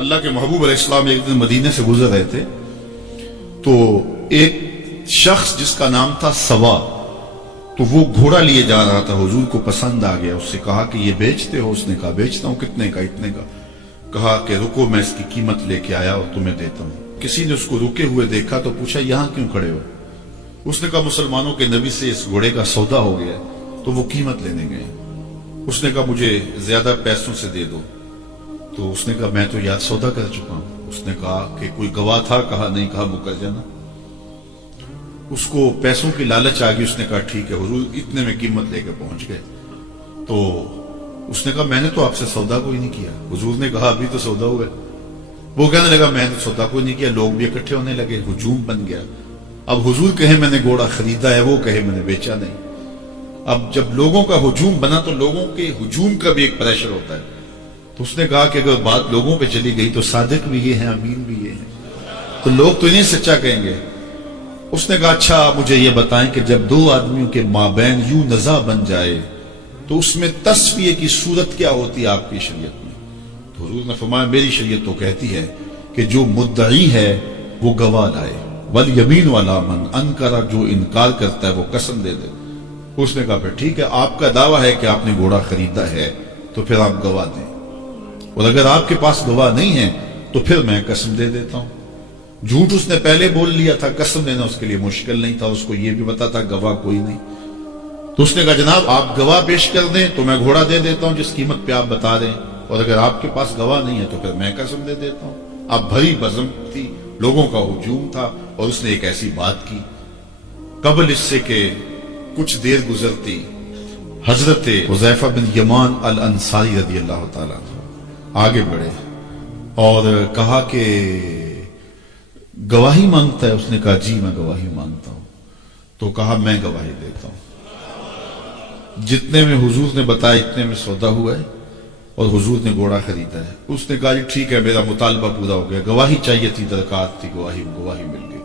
اللہ کے محبوب علیہ السلام ایک دن مدینے سے گزر رہے تھے تو ایک شخص جس کا نام تھا سوا، تو وہ گھوڑا لیے جا رہا تھا، حضور کو پسند آ گیا، اس سے کہا کہ یہ بیچتے ہو؟ اس نے کہا بیچتا ہوں۔ کتنے کا؟ اتنے کا۔ کہا کہ رکو میں اس کی قیمت لے کے آیا اور تمہیں دیتا ہوں۔ کسی نے اس کو رکے ہوئے دیکھا تو پوچھا یہاں کیوں کھڑے ہو؟ اس نے کہا مسلمانوں کے نبی سے اس گھوڑے کا سودا ہو گیا تو وہ قیمت لینے گئے۔ اس نے کہا مجھے زیادہ پیسوں سے دے دو، تو اس نے کہا میں تو یاد سودا کر چکا ہوں۔ اس نے کہا کہ کوئی گواہ تھا؟ کہا نہیں۔ کہا مکر جانا۔ اس کو پیسوں کی لالچ آ گئی، اس نے کہا ٹھیک ہے حضور، اتنے میں قیمت لے کے پہنچ گئے۔ تو اس نے کہا میں نے تو آپ سے سودا کوئی نہیں کیا۔ حضور نے کہا ابھی تو سودا ہوا ہے۔ وہ کہنے لگا میں نے سودا کوئی نہیں کیا۔ لوگ بھی اکٹھے ہونے لگے، ہجوم بن گیا۔ اب حضور کہے میں نے گھوڑا خریدا ہے، وہ کہے میں نے بیچا نہیں۔ اب جب لوگوں کا ہجوم بنا تو لوگوں کے ہجوم کا بھی ایک پریشر ہوتا ہے۔ تو اس نے کہا کہ اگر بات لوگوں پہ چلی گئی تو صادق بھی یہ ہیں، امین بھی یہ ہیں، تو لوگ تو انہیں سچا کہیں گے۔ اس نے کہا اچھا مجھے یہ بتائیں کہ جب دو آدمیوں کے مابین یوں نزاع بن جائے تو اس میں تصفیہ کی صورت کیا ہوتی ہے آپ کی شریعت میں؟ تو حضور نے فرمایا میری شریعت تو کہتی ہے کہ جو مدعی ہے وہ گواہ لائے، والیمین علی من انکر، جو انکار کرتا ہے وہ قسم دے دے۔ اس نے کہا پھر ٹھیک ہے، آپ کا دعویٰ ہے کہ آپ نے گھوڑا خریدا ہے تو پھر آپ گواہ دیں، اور اگر آپ کے پاس گواہ نہیں ہے تو پھر میں قسم دے دیتا ہوں۔ جھوٹ اس نے پہلے بول لیا تھا، قسم دینا اس کے لیے مشکل نہیں تھا، اس کو یہ بھی پتا تھا گواہ کوئی نہیں۔ تو اس نے کہا جناب آپ گواہ پیش کر دیں تو میں گھوڑا دے دیتا ہوں جس قیمت پہ آپ بتا دیں، اور اگر آپ کے پاس گواہ نہیں ہے تو پھر میں قسم دے دیتا ہوں۔ اب بھری بزم تھی، لوگوں کا ہجوم تھا، اور اس نے ایک ایسی بات کی۔ قبل اس سے کہ کچھ دیر گزرتی حضرت حذیفہ بن یمان الانصاری رضی اللہ تعالیٰ آگے بڑھے اور کہا کہ گواہی مانگتا ہے؟ اس نے کہا جی میں گواہی مانگتا ہوں۔ تو کہا میں گواہی دیتا ہوں، جتنے میں حضور نے بتایا اتنے میں سودا ہوا ہے اور حضور نے گھوڑا خریدا ہے۔ اس نے کہا جی ٹھیک ہے میرا مطالبہ پورا ہو گیا، گواہی چاہیے تھی، درکار تھی، گواہی مل گئی۔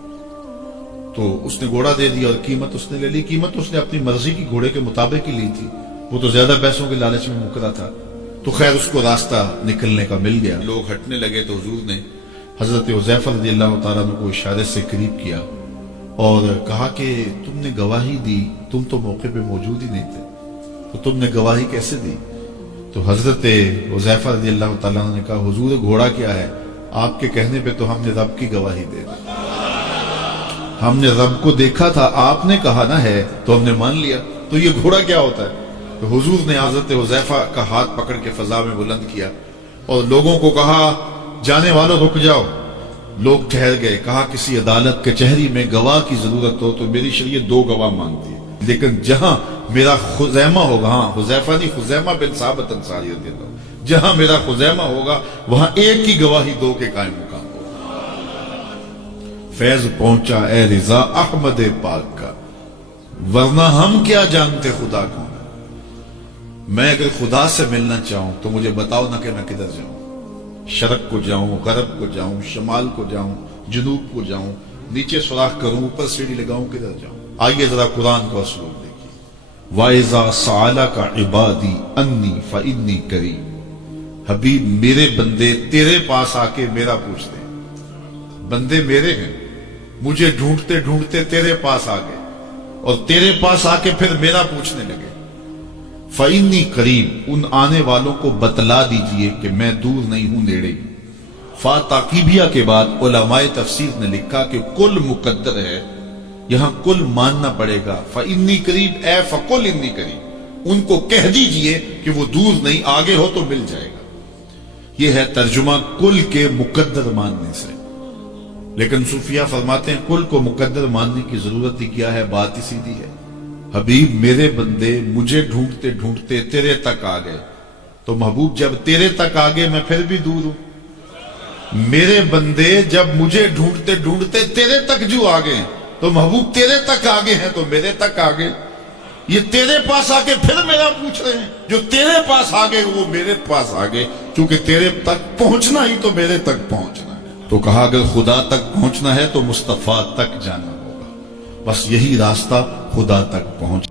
تو اس نے گھوڑا دے دیا اور قیمت اس نے لے لی۔ قیمت اس نے اپنی مرضی کی گھوڑے کے مطابق ہی لی تھی، وہ تو زیادہ پیسوں کے لالچ میں مکرا تھا۔ تو خیر اس کو راستہ نکلنے کا مل گیا، لوگ ہٹنے لگے تو حضور نے حضرت حذیفہ رضی اللہ تعالیٰ عنہ کو اشارے سے قریب کیا اور کہا کہ تم نے گواہی دی، تم تو موقع پہ موجود ہی نہیں تھے، تو تم نے گواہی کیسے دی؟ تو حضرت حذیفہ رضی اللہ تعالیٰ عنہ نے کہا حضور گھوڑا کیا ہے، آپ کے کہنے پہ تو ہم نے رب کی گواہی دے دی، ہم نے رب کو دیکھا تھا، آپ نے کہا نہ ہے تو ہم نے مان لیا، تو یہ گھوڑا کیا ہوتا ہے؟ تو حضور نے حضرت حذیفہ کا ہاتھ پکڑ کے فضا میں بلند کیا اور لوگوں کو کہا جانے والوں رک جاؤ۔ لوگ ٹھہر گئے۔ کہا کسی عدالت کچہری میں گواہ کی ضرورت ہو تو میری شریعت 2 گواہ مانگتی ہے، لیکن جہاں میرا خزیمہ ہوگا، ہاں حذیفہ نہیں، خزیمہ بن ثابت انصاری رضی اللہ عنہ، جہاں میرا خزیمہ ہوگا وہاں ایک کی گواہی 2 کے قائم مقام ہوگا۔ فیض پہنچا اے رضا احمد پاک کا، ورنہ ہم کیا جانتے خدا کون ہے۔ میں اگر خدا سے ملنا چاہوں تو مجھے بتاؤ نہ کہ میں کدھر جاؤں، شرق کو جاؤں، غرب کو جاؤں، شمال کو جاؤں، جنوب کو جاؤں، نیچے سوراخ کروں، اوپر سیڑھی لگاؤں، کدھر جاؤں؟ آئیے ذرا قرآن کا اسلوب دیکھیے۔ وَإِذَا سَأَلَكَ عِبَادِي أَنِّي فَإِنِّي قَرِيبٌ، حبیب میرے بندے تیرے پاس آ کے میرا پوچھتے ہیں، بندے میرے ہیں، مجھے ڈھونڈتے ڈھونڈتے تیرے پاس آ گئے اور تیرے پاس آ کے پھر میرا پوچھنے لگے۔ فَإِنِّي قریب، ان آنے والوں کو بتلا دیجئے کہ میں دور نہیں ہوں، نیڑے ہوں۔ فا تاقیبیہ کے بعد علماء تفسیر نے لکھا کہ کل مقدر ہے، یہاں کل ماننا پڑے گا۔ فَإِنِّي قریب اے فَقُلْ إِنِّي قریب، ان کو کہہ دیجئے کہ وہ دور نہیں، آگے ہو تو مل جائے گا۔ یہ ہے ترجمہ کل کے مقدر ماننے سے۔ لیکن صوفیہ فرماتے ہیں کل کو مقدر ماننے کی ضرورت ہی کیا ہے، بات ہی سیدھی ہے۔ حبیب میرے بندے مجھے ڈھونڈتے ڈھونڈتے تیرے تک آ گئے، تو محبوب جب تیرے تک آ گئے میں پھر بھی دور ہوں۔ میرے بندے جب مجھے ڈھونڈتے ڈھونڈتے تیرے تک جو آ گئے تو محبوب تیرے تک آ گئے ہیں تو میرے تک آ گئے۔ یہ تیرے پاس آ کے پھر میرا پوچھ رہے ہیں، جو تیرے پاس آ گئے وہ میرے پاس آ گئے، چونکہ تیرے تک پہنچنا ہی تو میرے تک پہنچنا ہے۔ تو کہا اگر خدا تک پہنچنا ہے تو مصطفیٰ تک جانا ہوگا، بس یہی راستہ خدا تک پہنچ